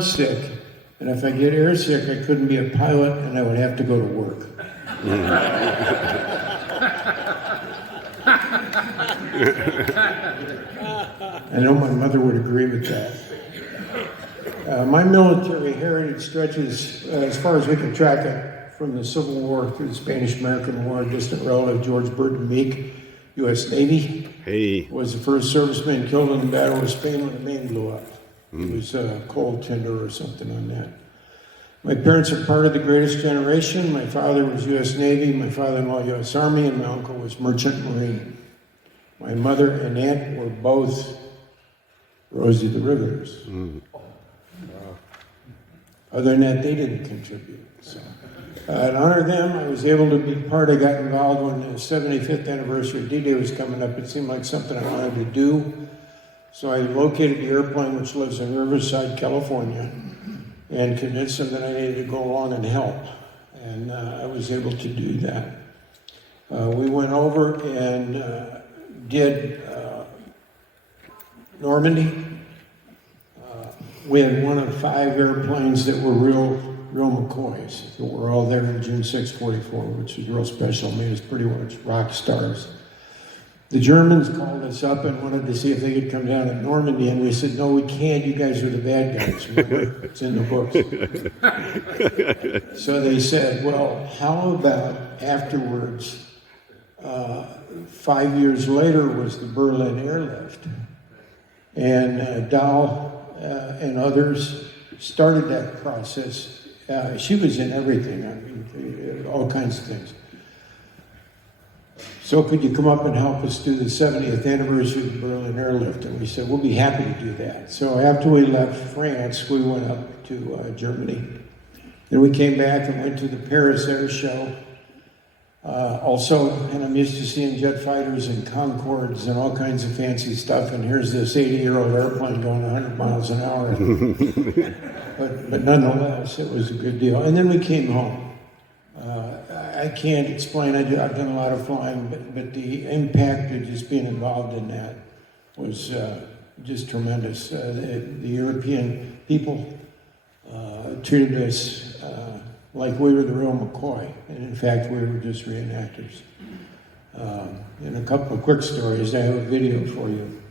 sick, and if I get airsick, I couldn't be a pilot, and I would have to go to work. I know my mother would agree with that. My military heritage stretches as far as we can track it from the Civil War through the Spanish-American War. Distant relative George Burton Meek, U.S. Navy, was the first serviceman killed in the Battle of Spain when the Maine blew up. He was a coal tender or something on that. My parents are part of the greatest generation. My father was U.S. Navy, my father-in-law U.S. Army, and my uncle was Merchant Marine. My mother and aunt were both Rosie the Riveters. Other than that, they didn't contribute. So, in honor of them, I was able to be part. I got involved when the 75th anniversary of D-Day was coming up. It seemed like something I wanted to do. So I located the airplane, which lives in Riverside, California, and convinced them that I needed to go along and help. And I was able to do that. We went over and did Normandy. We had one of 5 airplanes that were real McCoys that were all there in June 6, 44, which was real special. Made us pretty much rock stars. The Germans called us up and wanted to see if they could come down to Normandy, and we said, no, we can't. You guys are the bad guys. Remember? It's in the books. So they said, well, how about afterwards, 5 years later was the Berlin airlift. And Dahl and others started that process. She was in everything, I mean, all kinds of things. So could you come up and help us do the 70th anniversary of the Berlin airlift? And we said, we'll be happy to do that. So after we left France, we went up to Germany. Then we came back and went to the Paris Air Show. Also, and I'm used to seeing jet fighters and Concords and all kinds of fancy stuff, and here's this 80-year-old airplane going 100 miles an hour. but nonetheless, it was a good deal. And then we came home. I can't explain, I've done a lot of flying, but the impact of just being involved in that was just tremendous. The European people treated us like we were the real McCoy, and in fact, we were just reenactors. And a couple of quick stories. I have a video for you.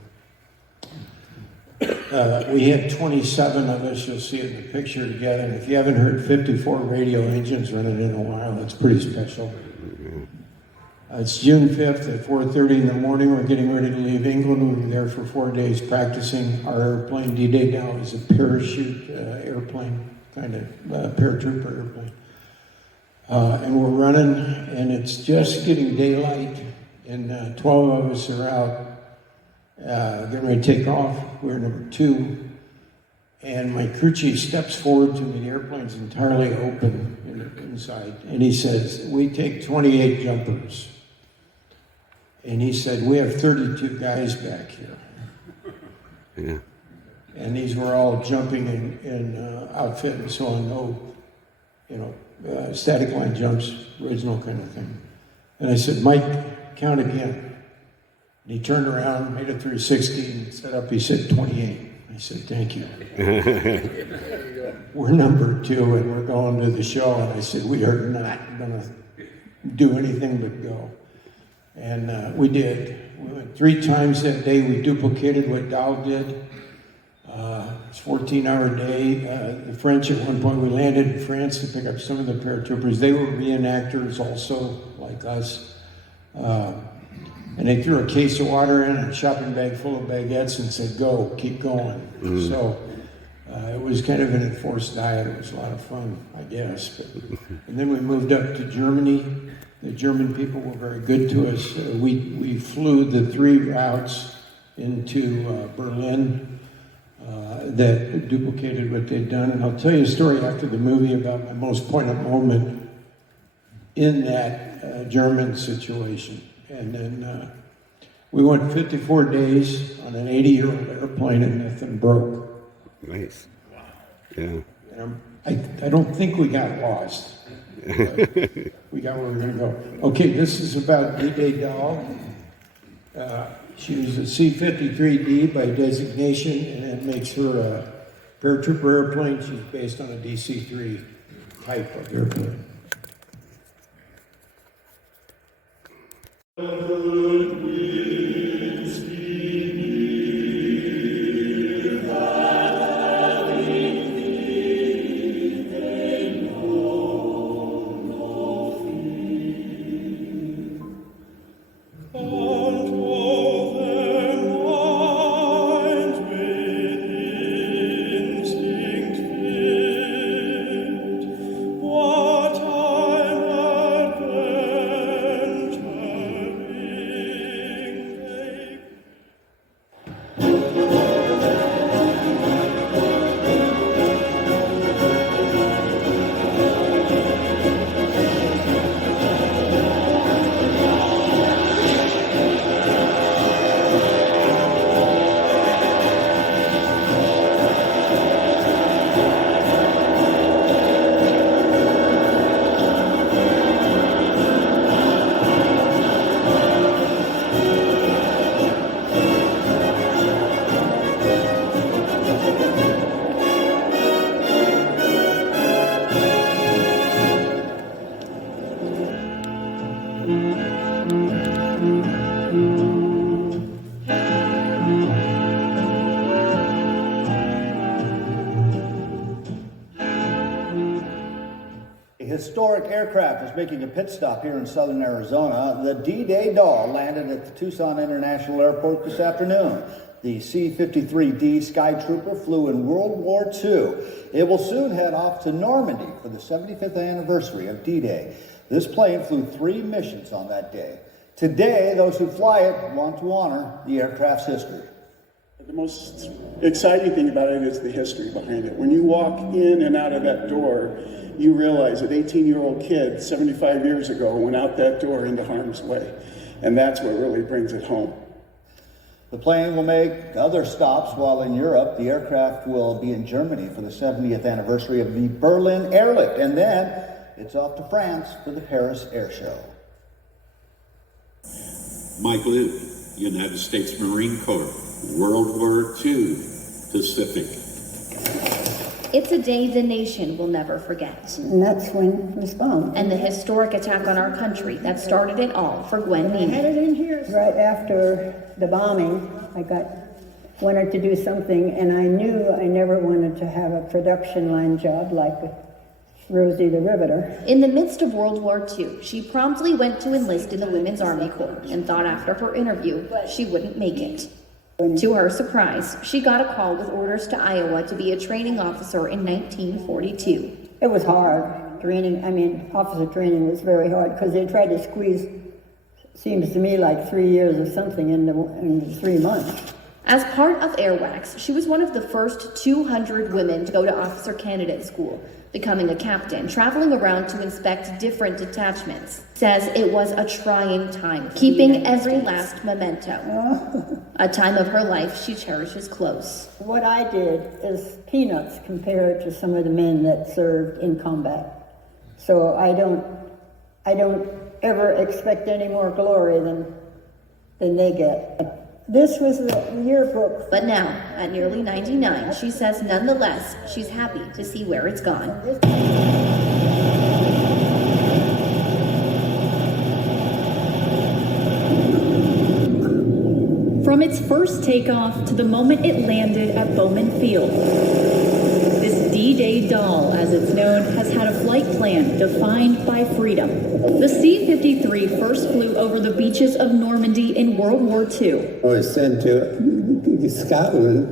We had 27 of us, you'll see it in the picture together, and if you haven't heard 54 radio engines running in a while, it's pretty special. It's June 5th at 4:30 in the morning. We're getting ready to leave England. We were there for 4 days practicing. Our airplane, D-Day now, is a parachute airplane, kind of paratrooper airplane. And we're running, and it's just getting daylight, and 12 of us are out getting ready to take off. We're number 2, and my crew chief steps forward to me. The airplane's entirely open inside, and he says, we take 28 jumpers. And he said, we have 32 guys back here. Yeah. And these were all jumping in outfit and so on, no, static line jumps, original kind of thing. And I said, Mike, count again. And he turned around, made a 360, and set up, he said 28. I said, thank you. We're number 2, and we're going to the show. And I said, we are not going to do anything but go. And we did. We went 3 times that day. We duplicated what Dow did. It's a 14-hour day. The French, at one point, we landed in France to pick up some of the paratroopers. They were reenactors also, like us. And they threw a case of water in and a shopping bag full of baguettes and said, go, keep going. So it was kind of an enforced diet. It was a lot of fun, I guess. And then we moved up to Germany. The German people were very good to us. We flew the 3 routes into Berlin that duplicated what they'd done. And I'll tell you a story after the movie about my most poignant moment in that German situation. And then we went 54 days on an 80-year-old airplane and nothing broke. Nice. Wow. Yeah. And I don't think we got lost. We got where we were going to go. Okay, this is about D-Day Doll. She was a C-53D by designation, and it makes her a paratrooper airplane. She's based on a DC-3 type of airplane. Historic aircraft is making a pit stop here in southern Arizona. The D-Day doll landed at the Tucson International Airport this afternoon. The C-53D Skytrooper flew in World War II. It will soon head off to Normandy for the 75th anniversary of D-Day. This plane flew 3 missions on that day. Today, those who fly it want to honor the aircraft's history. The most exciting thing about it is the history behind it. When you walk in and out of that door, you realize that 18-year-old kid 75 years ago went out that door into harm's way. And that's what really brings it home. The plane will make other stops while in Europe. The aircraft will be in Germany for the 70th anniversary of the Berlin airlift. And then it's off to France for the Paris Air Show. Mike Liu, United States Marine Corps, World War II, Pacific. It's a day the nation will never forget. And that's when it was bombed. And the historic attack on our country that started it all for Gwen I had it Meany. in here. Right after the bombing, wanted to do something, and I knew I never wanted to have a production line job like Rosie the Riveter. In the midst of World War II, she promptly went to enlist in the Women's Army Corps and thought after her interview she wouldn't make it. To her surprise, she got a call with orders to Iowa to be a training officer in 1942. It was hard. Officer training was very hard because they tried to squeeze, seems to me, like 3 years of something in 3 months. As part of Airwax, she was one of the first 200 women to go to officer candidate school, becoming a captain, traveling around to inspect different detachments. Says it was a trying time, keeping every last memento. A time of her life she cherishes close. What I did is peanuts compared to some of the men that served in combat. So I don't ever expect any more glory than they get. This was the yearbook. But now, at nearly 99, she says nonetheless, she's happy to see where it's gone. From its first takeoff to the moment it landed at Bowman Field, this D-Day doll, as it's known, has had a flight plan defined by freedom. The C-53 first flew over the beaches of Normandy in World War II. I was sent to Scotland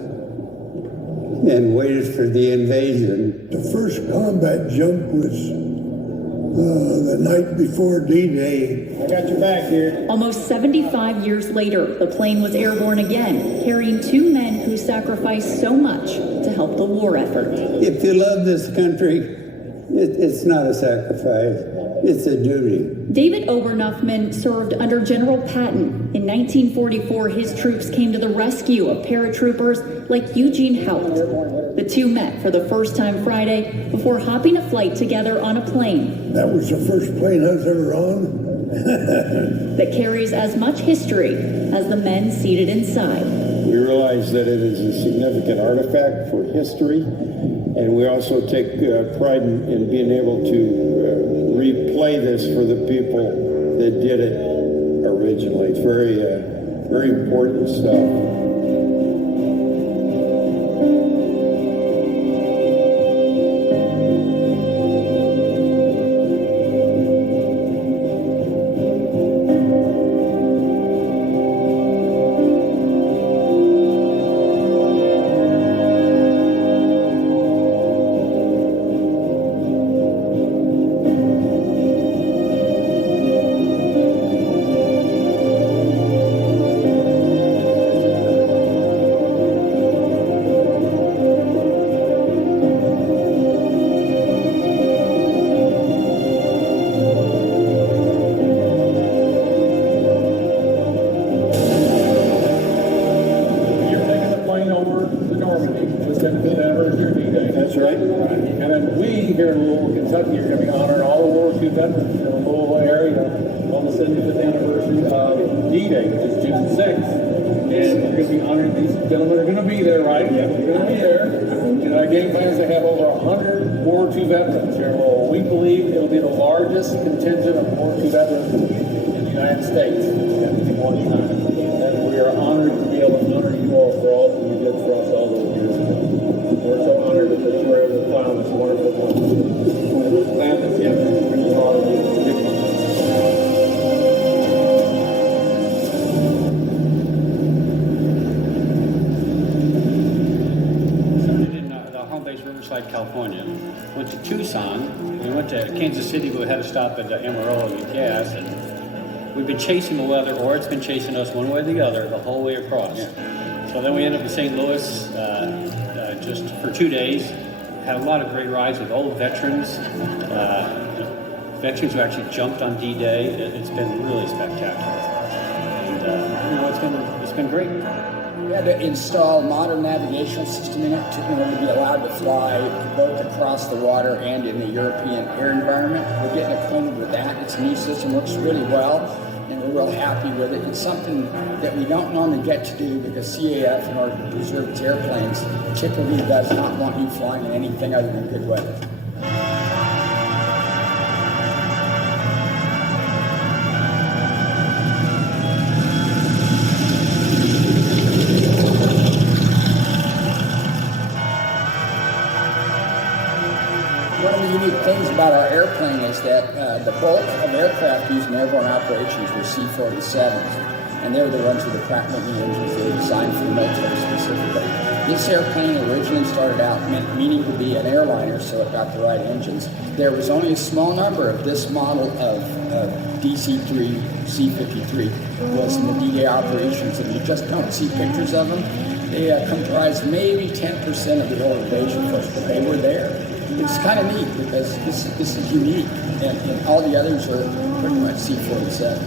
and waited for the invasion. The first combat jump was the night before D-Day. I got your back here. Almost 75 years later, the plane was airborne again, carrying 2 men who sacrificed so much to help the war effort. If you love this country, it's not a sacrifice, it's a duty. David Obernuffman served under General Patton. In 1944, his troops came to the rescue of paratroopers like Eugene Haupt. The two met for the first time Friday before hopping a flight together on a plane. That was the first plane I was ever on. That carries as much history as the men seated inside. We realize that it is a significant artifact for history, and we also take pride in being able to replay this for the people that did it originally. It's very, very important stuff. That's right. And then we here in Louisville, Kentucky, are going to be honoring all the World War II veterans in the Louisville area on the 75th anniversary of D-Day, which is June 6th. And we're going to be honoring these gentlemen. Are going to be there, right? Yeah, they're going to be there. And our game plan is to have over 100 World War II veterans here in Louisville. We believe it'll be the largest contingent of World War II veterans in the United States at one time. And we are honored to be able to honor you all for all that you did for us all those years ago. We're so honored that you were able to fly on this wonderful plane. Glad that you have all of you. Riverside, California. Went to Tucson. We went to Kansas City, but we had to stop at Amarillo to get gas. And we've been chasing the weather, or it's been chasing us one way or the other, the whole way across. So then we ended up in St. Louis just for 2 days. Had a lot of great rides with old veterans. Veterans who actually jumped on D-Day. It's been really spectacular. And it's been great. We had to install a modern navigational system in it to be allowed to fly both across the water and in the European air environment. We're getting acquainted with that. It's a new system, works really well, and we're real happy with it. It's something that we don't normally get to do because CAF, in order to preserve its airplanes, typically does not want you flying in anything other than good weather. One of the unique things about our airplane is that the bulk of aircraft used in airborne operations were C-47s, and they were the ones with the Pratt & Whitney engines they were designed for the military specifically. This airplane originally started out meaning to be an airliner, so it got the right engines. There was only a small number of this model of DC-3, C-53 was in the D-Day operations, and you just don't see pictures of them. They comprised maybe 10% of the whole invasion force, but they were there. It's kind of neat because this is unique, and all the others are pretty much C-47.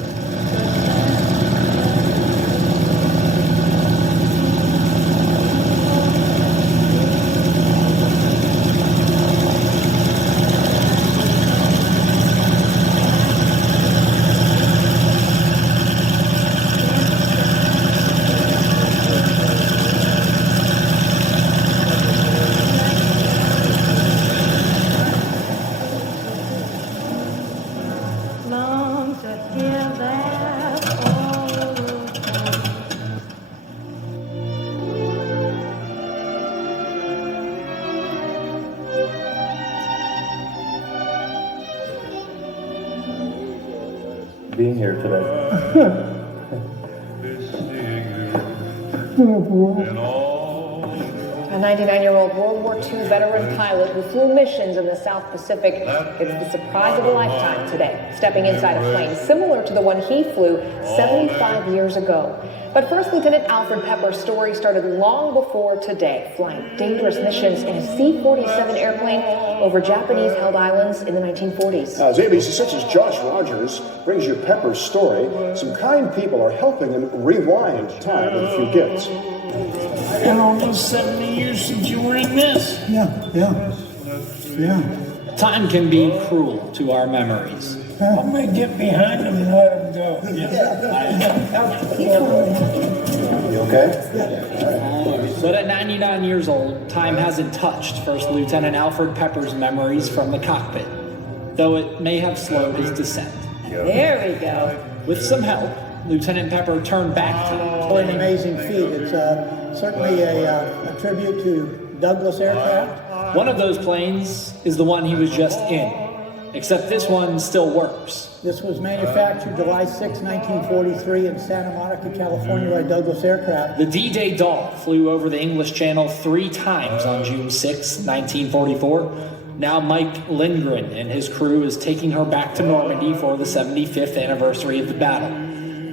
Being here today. A 99-year-old World War II veteran pilot who flew missions in the South Pacific gets the surprise of a lifetime today, stepping inside a plane similar to the one he flew 75 years ago. But First Lieutenant Alfred Pepper's story started long before today, flying dangerous missions in a C-47 airplane over Japanese-held islands in the 1940s. As ABC6's Josh Rogers brings you Pepper's story, some kind people are helping him rewind time with a few gifts. And almost 70 years since you were in this. Yeah. Time can be cruel to our memories. I'm gonna get behind him and let him go. You okay? But at 99 years old, time hasn't touched First Lieutenant Alfred Pepper's memories from the cockpit, though it may have slowed his descent. There we go. With some help, Lieutenant Pepper turned back time. An amazing feat. It's certainly a tribute to Douglas aircraft. One of those planes is the one he was just in, except this one still works. This was manufactured July 6, 1943 in Santa Monica, California by Douglas Aircraft. The D-Day Doll flew over the English Channel 3 times on June 6, 1944. Now Mike Lindgren and his crew is taking her back to Normandy for the 75th anniversary of the battle,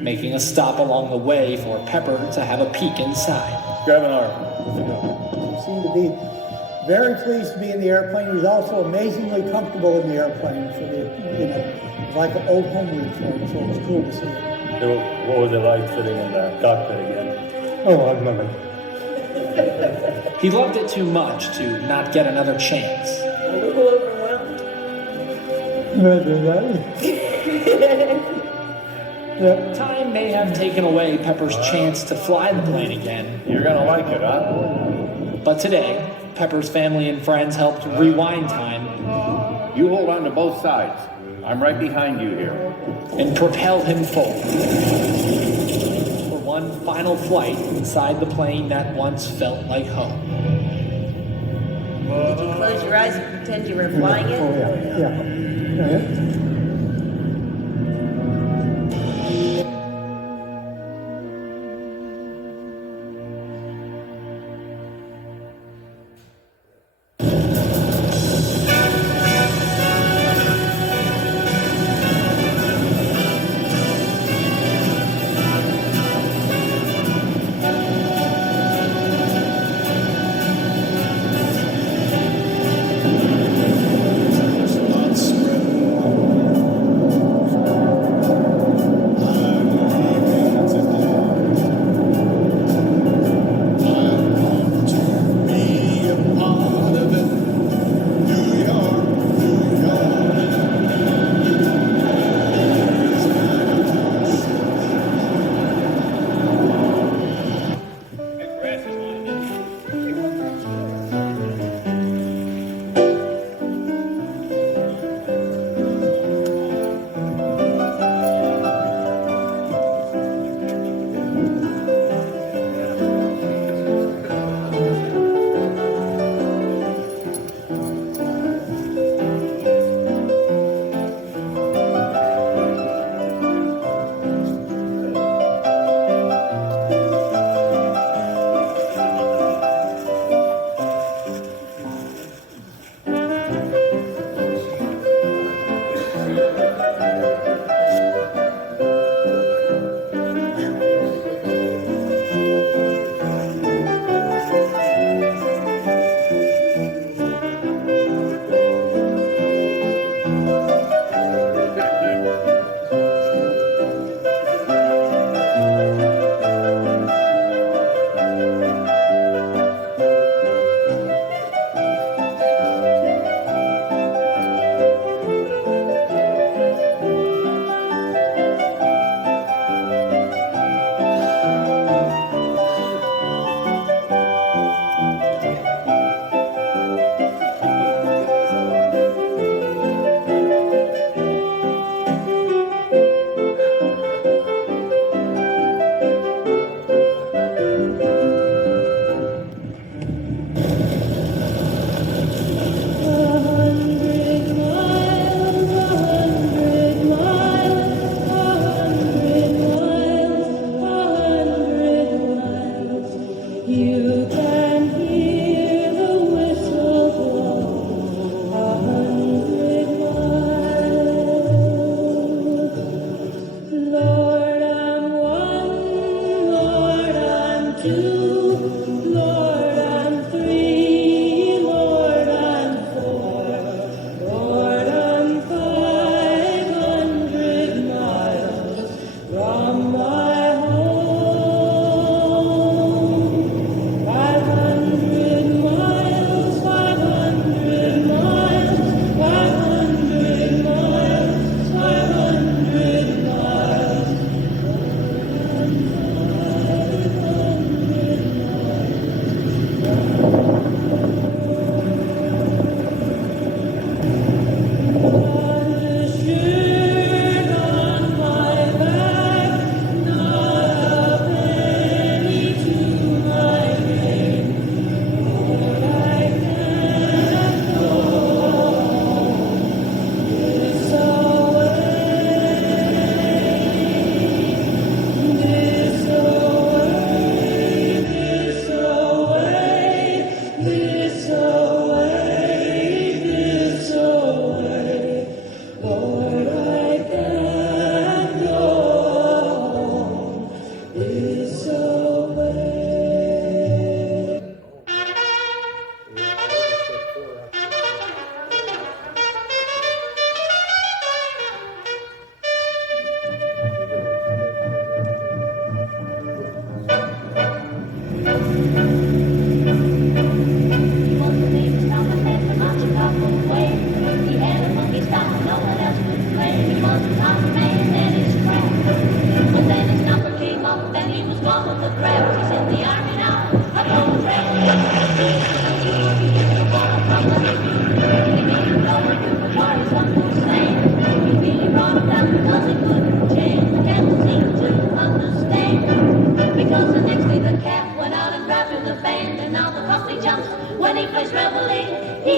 making a stop along the way for Pepper to have a peek inside. Grab an arm. He seemed to be very pleased to be in the airplane. He was also amazingly comfortable in the airplane. For the, like an old home return, so it was cool to see it. What was it like sitting in the cockpit again? Oh, I love it. He loved it too much to not get another chance. A little overwhelmed. Time may have taken away Pepper's chance to fly the plane again. You're gonna like it, huh? But today, Pepper's family and friends helped rewind time. You hold on to both sides. I'm right behind you here. And propel him forward. For one final flight inside the plane that once felt like home. Did you close your eyes and pretend you were flying it? Oh, yeah.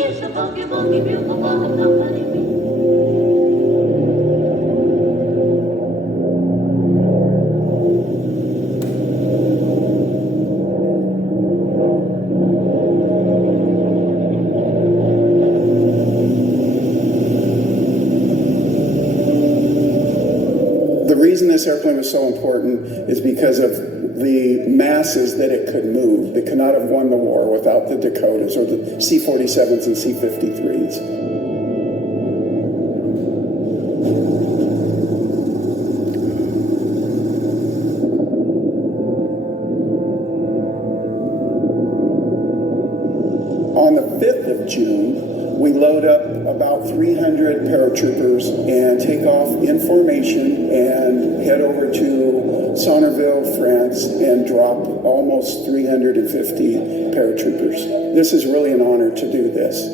The reason this airplane was so important is because of the masses that it could move. It could not have won the war without the Dakotas or the C-47s and C-53s. On the 5th of June, we load up about 300 paratroopers and take off in formation and head over to Sonnerville, France, and drop almost 350 paratroopers. This is really an honor to do this.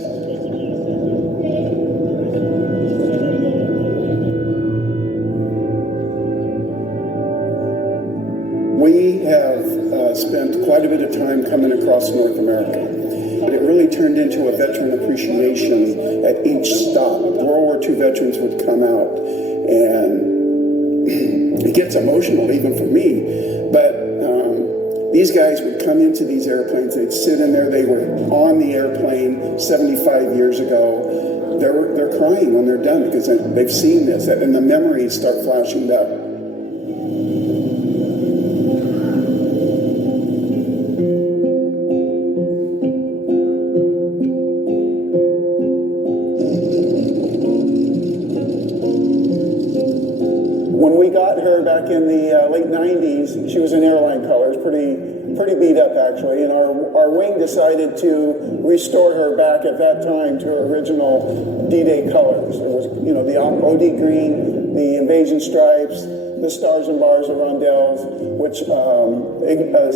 We have spent quite a bit of time coming across North America. But it really turned into a veteran appreciation at each stop. World War II veterans would come out, and it gets emotional even for me. But these guys would come into these airplanes, they'd sit in there, they were on the airplane 75 years ago. They're crying when they're done because they've seen this, and the memories start flashing back. When we got her back in the late 90s, she was in airline colors, pretty beat up actually, and our wing decided to restore her back at that time to her original D-Day colors. It was, the OD green, the invasion stripes, the stars and bars of rondelles, which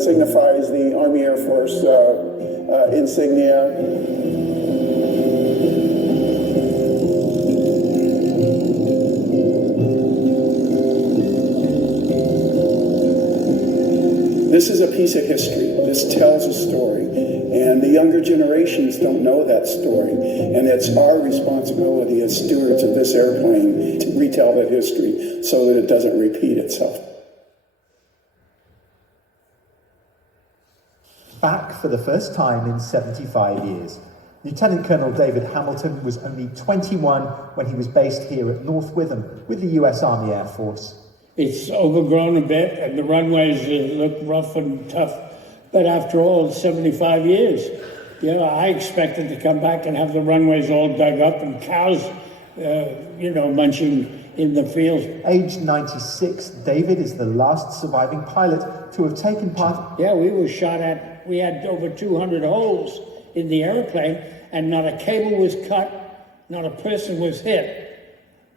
signifies the Army Air Force insignia. This is a piece of history. This tells a story. And the younger generations don't know that story. And it's our responsibility as stewards of this airplane to retell that history so that it doesn't repeat itself. Back for the first time in 75 years. Lieutenant Colonel David Hamilton was only 21 when he was based here at North Witham with the US Army Air Force. It's overgrown a bit, and the runways look rough and tough. But after all, 75 years, I expected to come back and have the runways all dug up and cows, munching in the field. Aged 96, David is the last surviving pilot to have taken part. Yeah, we were shot at. We had over 200 holes in the airplane, and not a cable was cut, not a person was hit.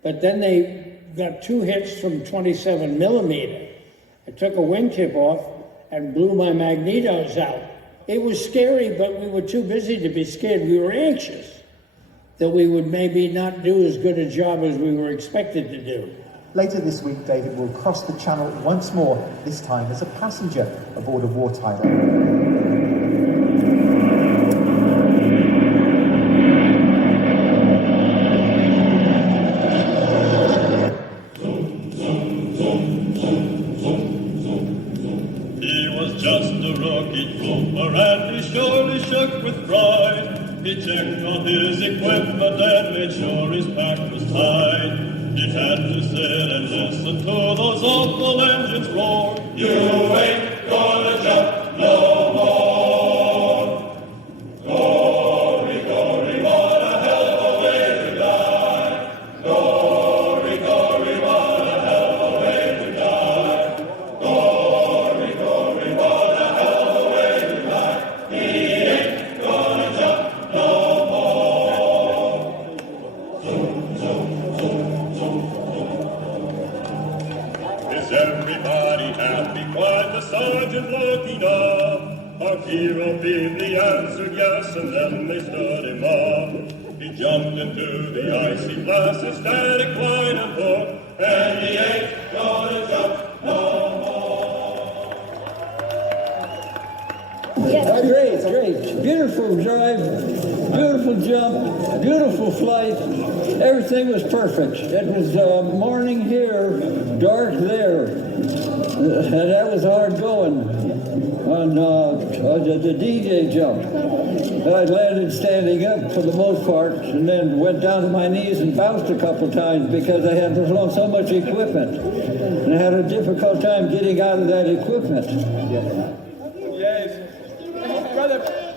But then they got 2 hits from 27 millimeter. I took a wingtip off and blew my magnetos out. It was scary, but we were too busy to be scared. We were anxious that we would maybe not do as good a job as we were expected to do. Later this week, David will cross the channel once more, this time as a passenger aboard a wartime. He checked on his equipment and made sure his pack was tight. He had to sit and listen to those awful engines roar. You ain't gonna jump no more. Glory, glory, what a hell of a way to die. Glory, glory, what a hell of a way to die. Glory, glory, what a hell of a way to die. He ain't gonna jump no more. Is everybody happy? Cried the sergeant looking up. Our hero feebly answered yes, and then they stood him up. He jumped into the icy blast, his static line and hook, and he ain't gonna jump no more. Great. Beautiful drive. I beautiful jump, beautiful flight. Everything was perfect. It was morning here, dark there. And that was hard going on the D-Day jump. I landed standing up for the most part, and then went down to my knees and bounced a couple times because I had thrown so much equipment. And I had a difficult time getting out of that equipment. Yes. Brother.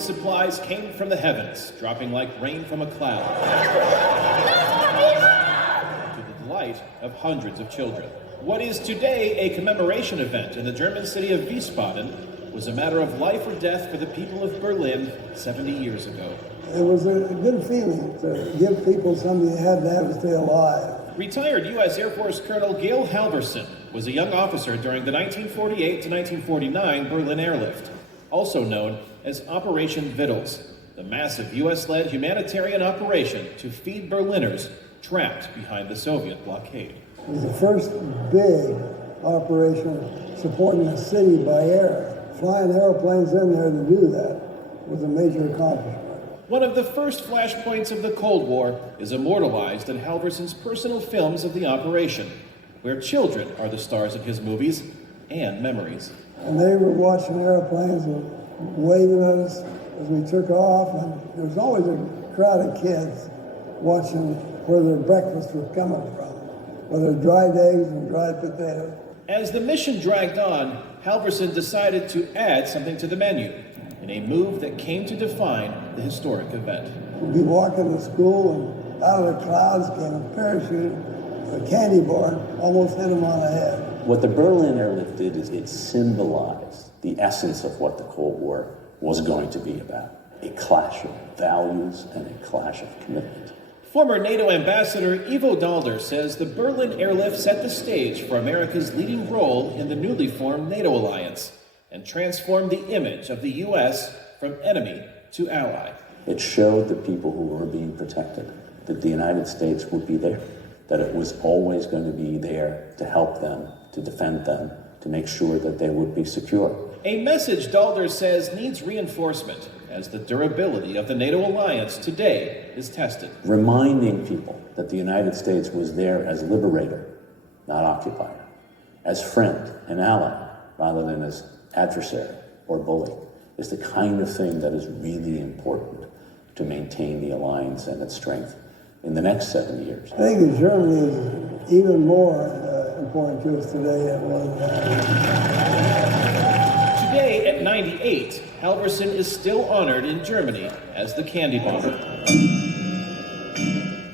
Supplies came from the heavens, dropping like rain from a cloud, to the delight of hundreds of children. What is today a commemoration event in the German city of Wiesbaden was a matter of life or death for the people of Berlin 70 years ago. It was a good feeling to give people something they had to have to stay alive. Retired U.S. Air Force Colonel Gail Halverson was a young officer during the 1948 to 1949 Berlin airlift, also known as Operation Vittles, the massive U.S.-led humanitarian operation to feed Berliners trapped behind the Soviet blockade. It was the first big operation supporting a city by air. Flying airplanes in there to do that was a major accomplishment. One of the first flashpoints of the Cold War is immortalized in Halverson's personal films of the operation, where children are the stars of his movies and memories. And they were watching airplanes and waving at us as we took off, and there was always a crowd of kids watching where their breakfast was coming from, whether dried eggs and dried potatoes. As the mission dragged on, Halverson decided to add something to the menu, in a move that came to define the historic event. We'd be walking to school, and out of the clouds came a parachute, a candy bar, almost hit him on the head. What the Berlin airlift did is it symbolized the essence of what the Cold War was going to be about. A clash of values and a clash of commitment. Former NATO Ambassador Ivo Daalder says the Berlin airlift set the stage for America's leading role in the newly formed NATO alliance and transformed the image of the U.S. from enemy to ally. It showed the people who were being protected that the United States would be there, that it was always going to be there to help them, to defend them, to make sure that they would be secure. A message Dalders says needs reinforcement as the durability of the NATO alliance today is tested. Reminding people that the United States was there as liberator, not occupier, as friend and ally, rather than as adversary or bully, is the kind of thing that is really important to maintain the alliance and its strength in the next 7 years. I think that Germany is even more important to us today than it was Today at 98, Halverson is still honored in Germany as the candy bomber.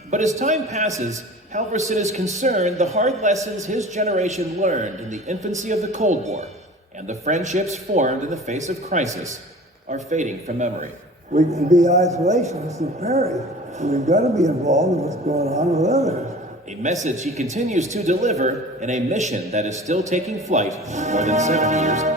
But as time passes, Halverson is concerned the hard lessons his generation learned in the infancy of the Cold War and the friendships formed in the face of crisis are fading from memory. we can be isolationists and parry. We've got to be involved in what's going on with others. A message he continues to deliver in a mission that is still taking flight more than 70 years ago.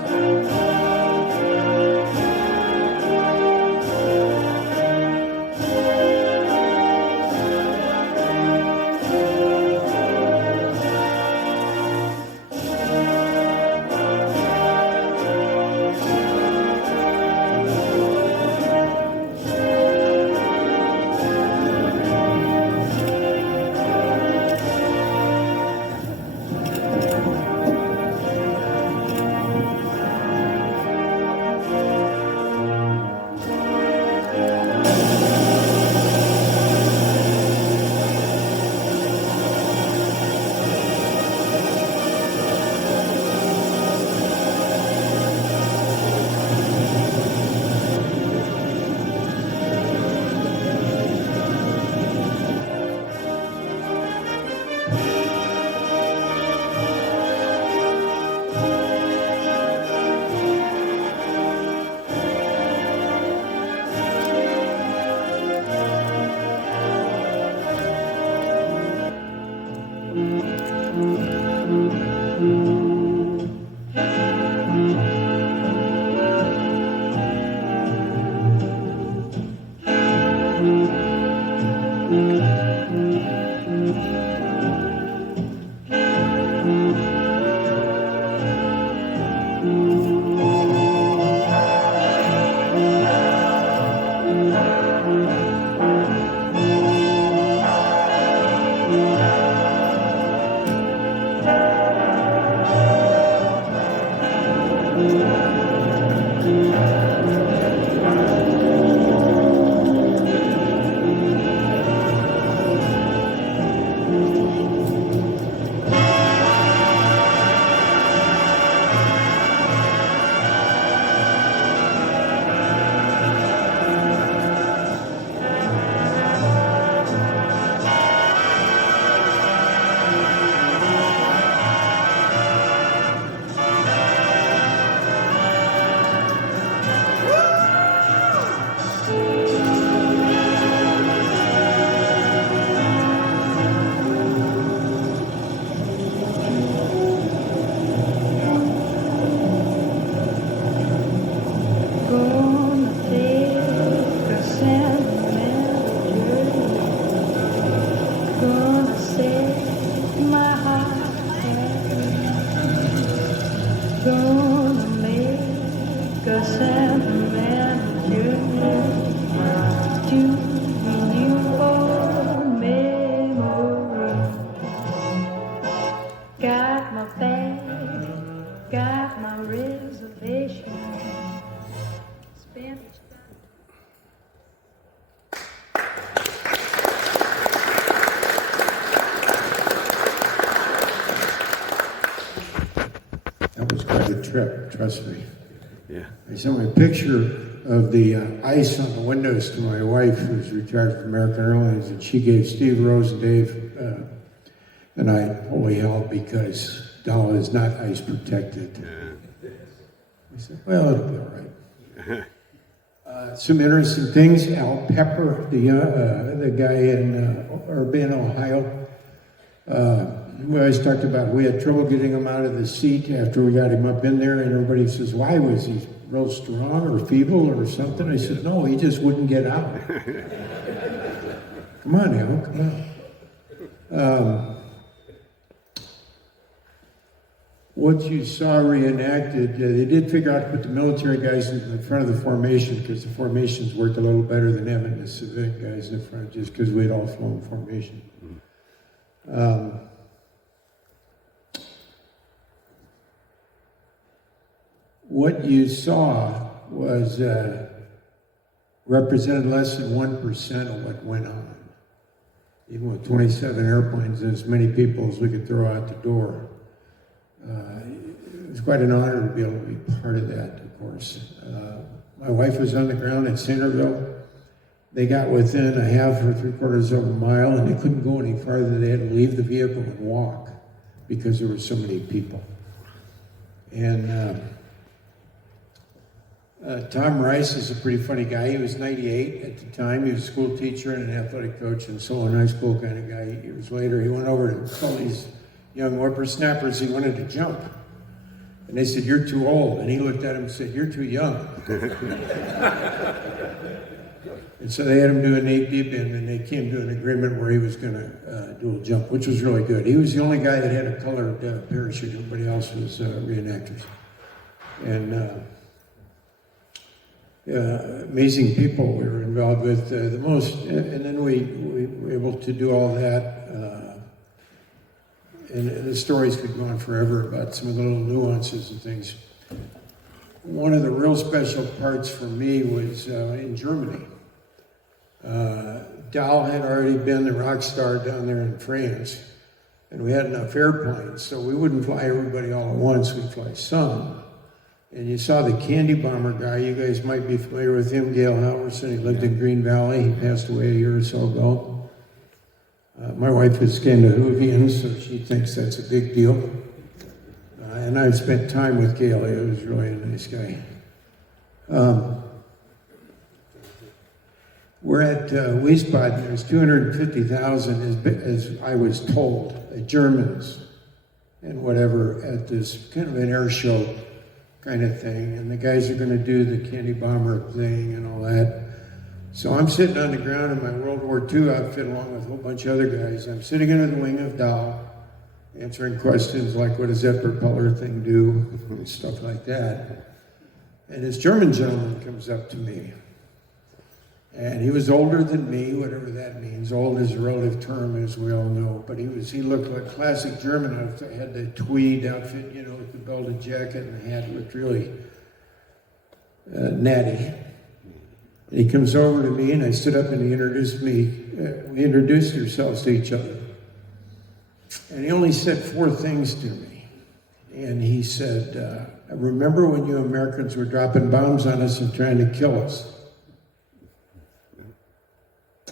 That was quite a trip, trust me. Yeah. I sent my picture of the ice on the windows to my wife, who's retired from American Airlines, and she gave Steve Rose and Dave and I holy hell because Dala is not ice protected. I said, well, it'll be all right. Some interesting things. Al Pepper, the guy in Urbana, Ohio. We always talked about we had trouble getting him out of the seat after we got him up in there, and everybody says, why? Was he real strong or feeble or something? I said, no, he just wouldn't get out. Come on, Al, come on. what you saw reenacted, they did figure out to put the military guys in the front of the formation because the formations worked a little better than having the civic guys in the front, just because we'd all flown formation. What you saw was represented less than 1% of what went on. Even with 27 airplanes and as many people as we could throw out the door. It was quite an honor to be able to be part of that, of course. My wife was on the ground at Centerville. They got within a half or 3/4 of a mile and they couldn't go any farther. They had to leave the vehicle and walk because there were so many people. And Tom Rice is a pretty funny guy. He was 98 at the time. He was a school teacher and an athletic coach and so on, high school kind of guy. Years later, he went over to tell these young whippersnappers he wanted to jump. And they said, "You're too old." And he looked at him and said, "You're too young." And so they had him do an 8 deep end, and they came to an agreement where he was going to do a jump, which was really good. He was the only guy that had a colored parachute. Everybody else was reenactors. And amazing people we were involved with the most. And then we were able to do all that. And the stories could go on forever about some of the little nuances and things. One of the real special parts for me was in Germany. Dahl had already been the rock star down there in France, and we had enough airplanes, so we wouldn't fly everybody all at once, we'd fly some. And you saw the candy bomber guy, you guys might be familiar with him, Gail Halverson. He lived in Green Valley, he passed away a year or so ago. My wife is Scandinavian, so she thinks that's a big deal. And I've spent time with Gail, he was really a nice guy. We're at Wiesbaden, there's 250,000, as I was told, Germans and whatever, at this kind of an air show kind of thing. And the guys are going to do the candy bomber thing and all that. So I'm sitting on the ground in my World War II outfit along with a whole bunch of other guys. I'm sitting under the wing of Dahl, answering questions like, what does that propeller thing do? And stuff like that. And this German gentleman comes up to me. And he was older than me, whatever that means. Old is a relative term, as we all know. But he looked like classic German. I had the tweed outfit, you know, with the belted jacket and the hat. Looked really natty. And he comes over to me, and I stood up and he introduced me. We introduced ourselves to each other. And he only said 4 things to me. And he said, I remember when you Americans were dropping bombs on us and trying to kill us.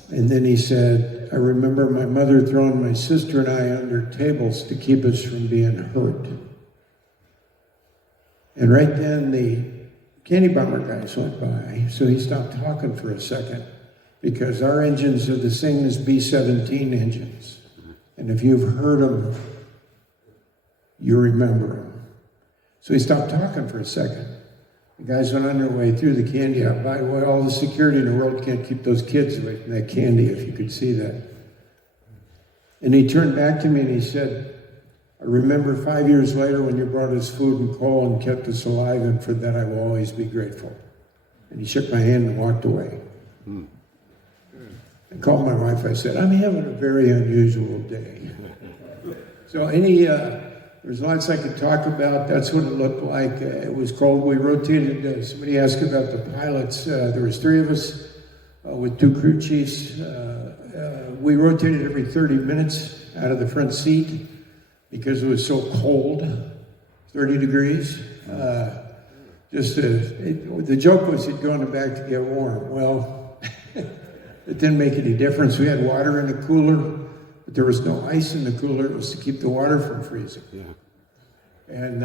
And then he said, I remember my mother throwing my sister and I under tables to keep us from being hurt. And right then the candy bomber guys went by, so he stopped talking for a second because our engines are the same as B-17 engines. And if you've heard them, you remember them. So he stopped talking for a second. The guys went on their way through the candy out. By the way, all the security in the world can't keep those kids away from that candy, if you could see that. And he turned back to me and he said, I remember 5 years later when you brought us food and coal and kept us alive, and for that I will always be grateful. And he shook my hand and walked away. I called my wife, I said, I'm having a very unusual day. So there's lots I could talk about. That's what it looked like. It was cold. We rotated. Somebody asked about the pilots. There was 3 of us with 2 crew chiefs. We rotated every 30 minutes out of the front seat because it was so cold, 30 degrees. The joke was he'd go in the back to get warm. Well, it didn't make any difference. We had water in the cooler, but there was no ice in the cooler. It was to keep the water from freezing. Yeah. And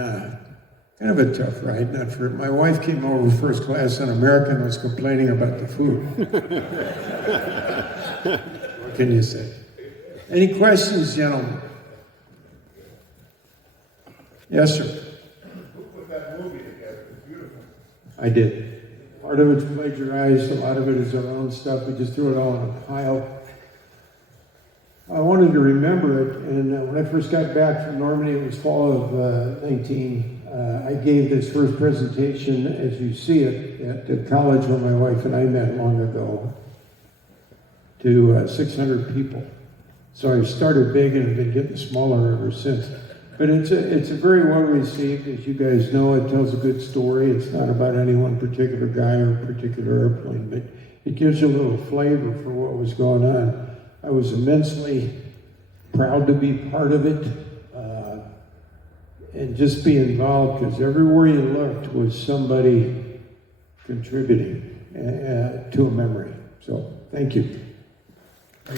kind of a tough ride. Not for my wife came over first class on American and was complaining about the food. What can you say? Any questions, gentlemen? Yes, sir. Who put that movie together? It's beautiful. I did. Part of it's plagiarized, a lot of it is our own stuff. We just threw it all in a pile. I wanted to remember it, and when I first got back from Normandy, it was fall of 19. I gave this first presentation, as you see it, at the college where my wife and I met long ago, to 600 people. So I started big and have been getting smaller ever since. But it's a very well received, as you guys know. It tells a good story. It's not about any one particular guy or particular airplane, but it gives you a little flavor for what was going on. I was immensely proud to be part of it and just be involved, because everywhere you looked was somebody contributing to a memory. So thank you. I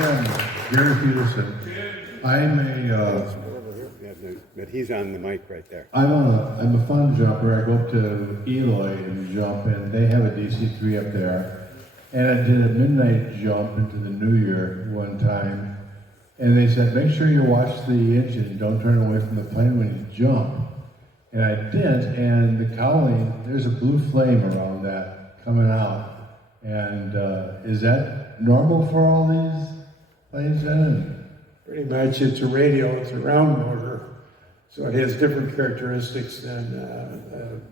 am Gary Peterson. I'm but he's on the mic right there. I'm a fun jumper. I go up to Eloy and jump, and they have a DC-3 up there. And I did a midnight jump into the New Year one time, and they said, make sure you watch the engine. Don't turn away from the plane when you jump. And I did, and the cowling, there's a blue flame around that coming out. And is that normal for all these planes then? Pretty much. It's a radio. It's a round motor. So it has different characteristics than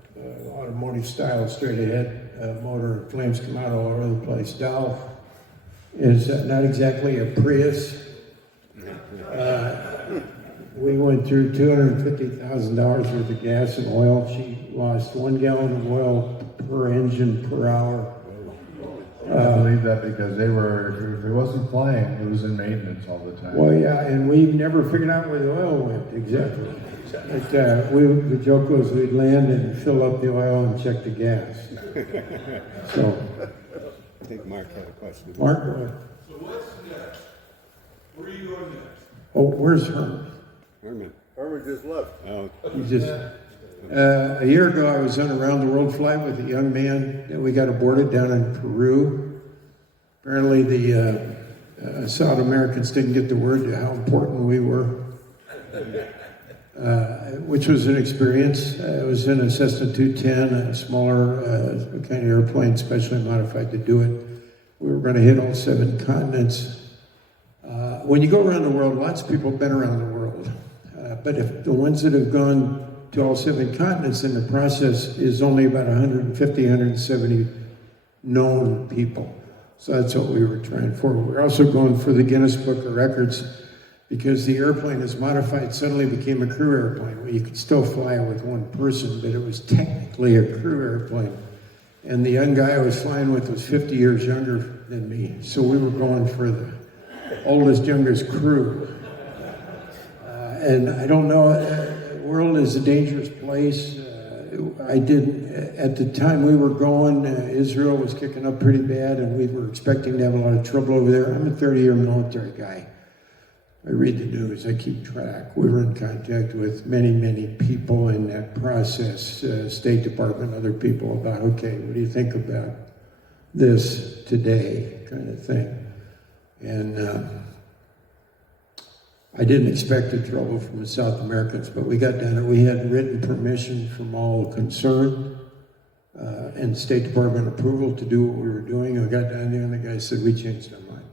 automotive style straight ahead motor. Flames come out all over the place. Dow is not exactly a Prius. We went through $250,000 worth of gas and oil. She lost 1 gallon of oil per engine per hour. I believe that because they were, if it wasn't flying, it was in maintenance all the time. Well, yeah, and we never figured out where the oil went exactly. But the joke was we'd land and fill up the oil and check the gas. So, I think Mark had a question. Mark, go ahead. So what's next? Where are you going next? Oh, where's Herman? Herman just left. Oh. He just. A year ago, I was on a round-the-world flight with a young man that we got aborted down in Peru. Apparently, the South Americans didn't get the word to how important we were, which was an experience. I was in a Cessna 210, a smaller kind of airplane, specially modified to do it. We were going to hit all 7 continents. When you go around the world, lots of people have been around the world. But if the ones that have gone to all 7 continents, then the process is only about 150, 170 known people. So that's what we were trying for. We're also going for the Guinness Book of Records because the airplane is modified suddenly became a crew airplane. Well, you could still fly with one person, but it was technically a crew airplane. And the young guy I was flying with was 50 years younger than me. So we were going for the oldest, youngest crew. And I don't know, the world is a dangerous place. At the time we were going, Israel was kicking up pretty bad, and we were expecting to have a lot of trouble over there. I'm a 30-year military guy. I read the news, I keep track. We were in contact with many, many people in that process, State Department, other people about, okay, what do you think about this today, kind of thing. And I didn't expect the trouble from the South Americans, but we got down and we had written permission from all concerned and State Department approval to do what we were doing. I got down there and the guy said, we changed our mind.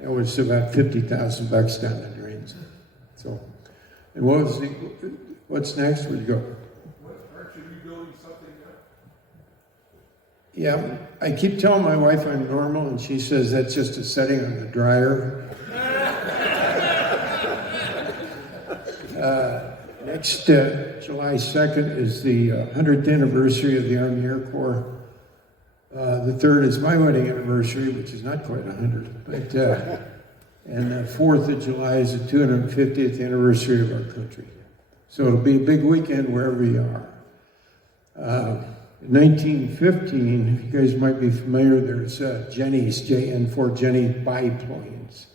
It was about $50,000 down the drains. So, and what's next? Where'd you go? Aren't you rebuilding something now? Yeah, I keep telling my wife I'm normal, and she says that's just a setting on the dryer. Next July 2nd is the 100th anniversary of the Army Air Corps. The 3rd is my wedding anniversary, which is not quite 100, but and the 4th of July is the 250th anniversary of our country. So it'll be a big weekend wherever you are. In 1915, you guys might be familiar, there's Jenny's, JN4 Jenny biplanes,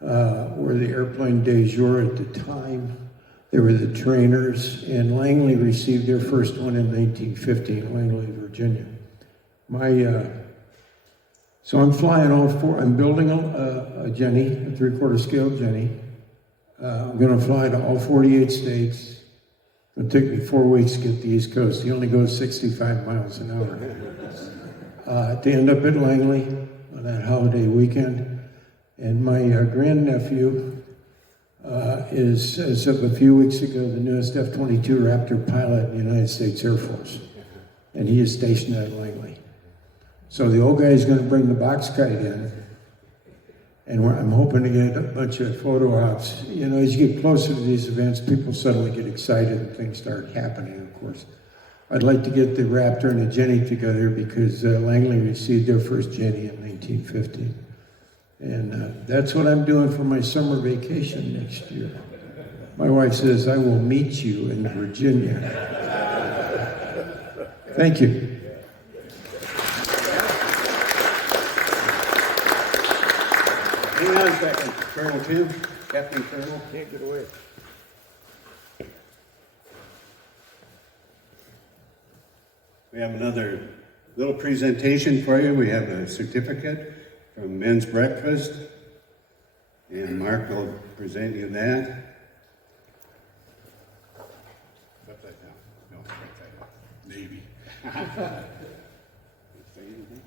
were the airplane de jour at the time. They were the trainers, and Langley received their first one in 1915, Langley, Virginia. So I'm flying all 4, I'm building a Jenny, a 3/4 scale Jenny. I'm gonna fly to all 48 states, It'll take me 4 weeks to get the East Coast. He only goes 65 miles an hour. To end up at Langley on that holiday weekend. And my grandnephew is, as of a few weeks ago, the newest F-22 Raptor pilot in the United States Air Force. And he is stationed at Langley. So the old guy is going to bring the box kite in. And I'm hoping to get a bunch of photo ops. You know, as you get closer to these events, people suddenly get excited and things start happening, of course. I'd like to get the Raptor and the Jenny together because Langley received their first Jenny in 1950. And that's what I'm doing for my summer vacation next year. My wife says, I will meet you in Virginia. Thank you. Hang on a second, Colonel Tim, Captain Colonel, can't get away. We have another little presentation for you. We have a certificate from Men's Breakfast, and Mark will present you that. Upside down. No, upside down. Navy. Say anything?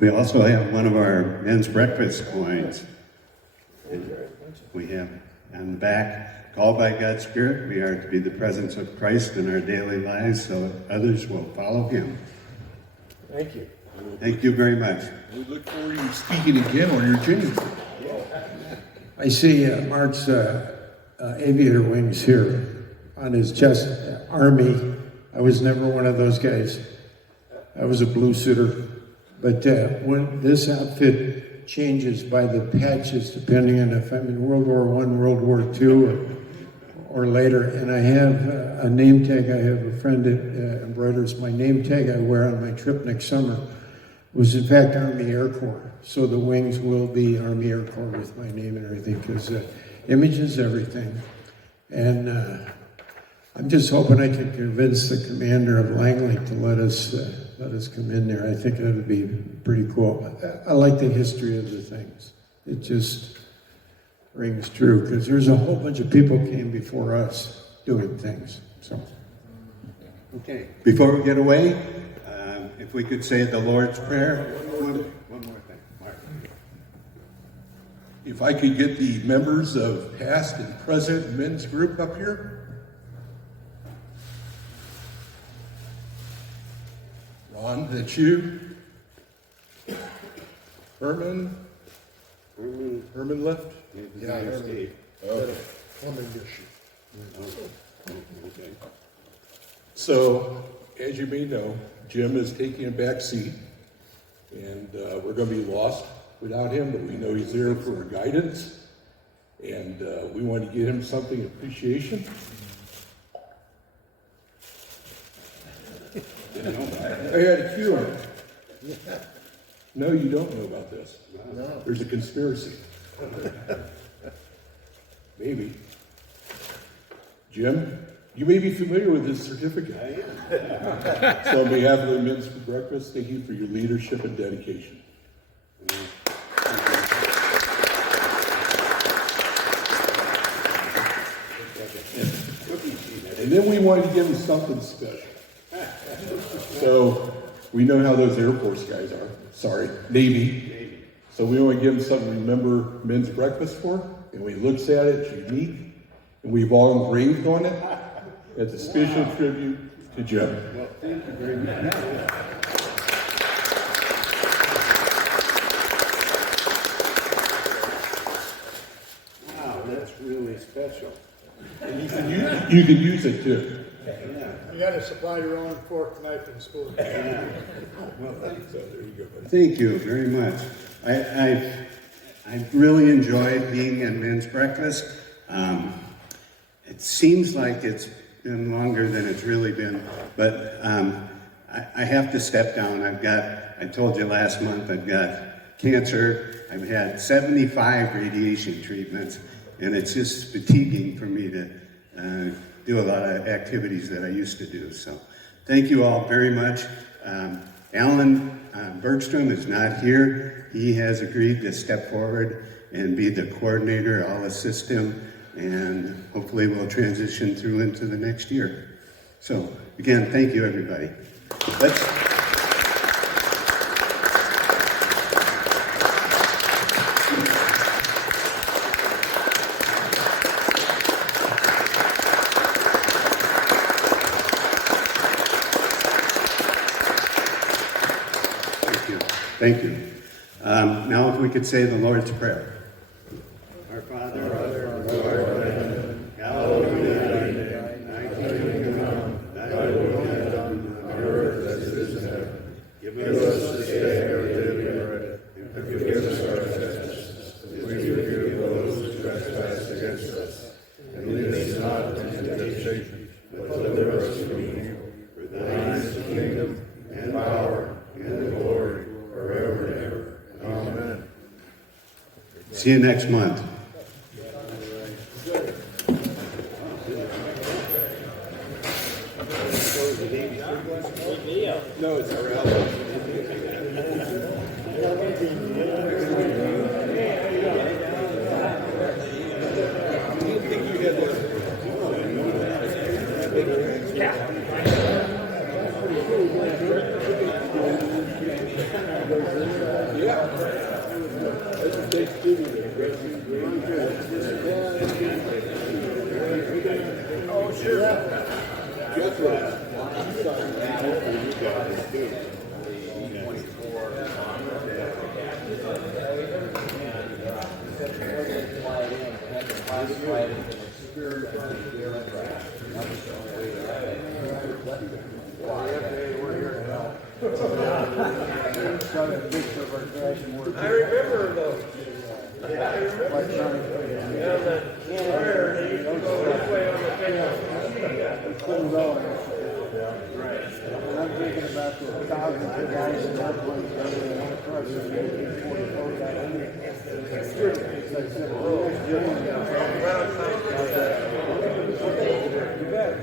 We also have one of our men's breakfast coins. And we have on the back, called by God's Spirit, we are to be the presence of Christ in our daily lives so others will follow him. Thank you. Thank you very much. We look forward to you speaking again on your journey. I see Mark's aviator wings here on his chest. Army. I was never one of those guys. I was a blue suitor. But when this outfit changes by the patches, depending on if I'm in World War I, World War II, or later, and I have a name tag. I have a friend that embroiders my name tag I wear on my trip next summer. Was in fact Army Air Corps. So the wings will be Army Air Corps with my name and everything, because image is everything. And I'm just hoping I can convince the commander of Langley to let us come in there. I think that would be pretty cool. I like the history of the things. It just rings true, because there's a whole bunch of people came before us doing things. So, okay. Before we get away, if we could say the Lord's Prayer. One more thing, Mark. If I could get the members of past and present men's group up here. Ron, that's you. Herman left? Yeah, Herman. Okay. Okay. So, as you may know, Jim is taking a back seat, and we're going to be lost without him, but we know he's there for guidance, and we want to give him something appreciation. I had a cue on it. No, you don't know about this. No. There's a conspiracy. Maybe. Jim, you may be familiar with this certificate. I am. So on behalf of the Men's Breakfast, thank you for your leadership and dedication. And then we wanted to give him something special. So we know how those Air Force guys are. Sorry, Navy. So we want to give him something to remember Men's Breakfast for. And when he looks at it, it's unique. And we've all engraved on it. It's a special tribute to Jim. Well, thank you very much. Wow, that's really special. And you can use it too. You got to supply your own fork, knife, and spoon. Well, So there you go, buddy. thank you very much. I've really enjoyed being in Men's Breakfast. It seems like it's been longer than it's really been, but I have to step down. I told you last month, I've got cancer. I've had 75 radiation treatments, and it's just fatiguing for me to do a lot of activities that I used to do. So thank you all very much. Alan Bergstrom is not here. He has agreed to step forward and be the coordinator. I'll assist him, and hopefully we'll transition through into the next year. So again, thank you, everybody. Thank you. Now if we could say the Lord's Prayer. Our Father, who art in heaven, hallowed be thy name. Thy kingdom come, thy will be done on earth as it is in heaven. Give us this day our daily bread, and forgive us our trespasses, as we forgive those who trespass against us. And lead us not into temptation, but deliver us from evil. For thine is the kingdom, and power, and the glory, forever and ever. Amen. See you next month. No, it's Oh, sure. Guess what? I remember those. Yeah, I remember. Yeah, that where they used to go this way on the table. Couldn't go. Right. And I'm thinking about the thousands of guys in that place every one across the 1844 guy. It's like some rules. You bet.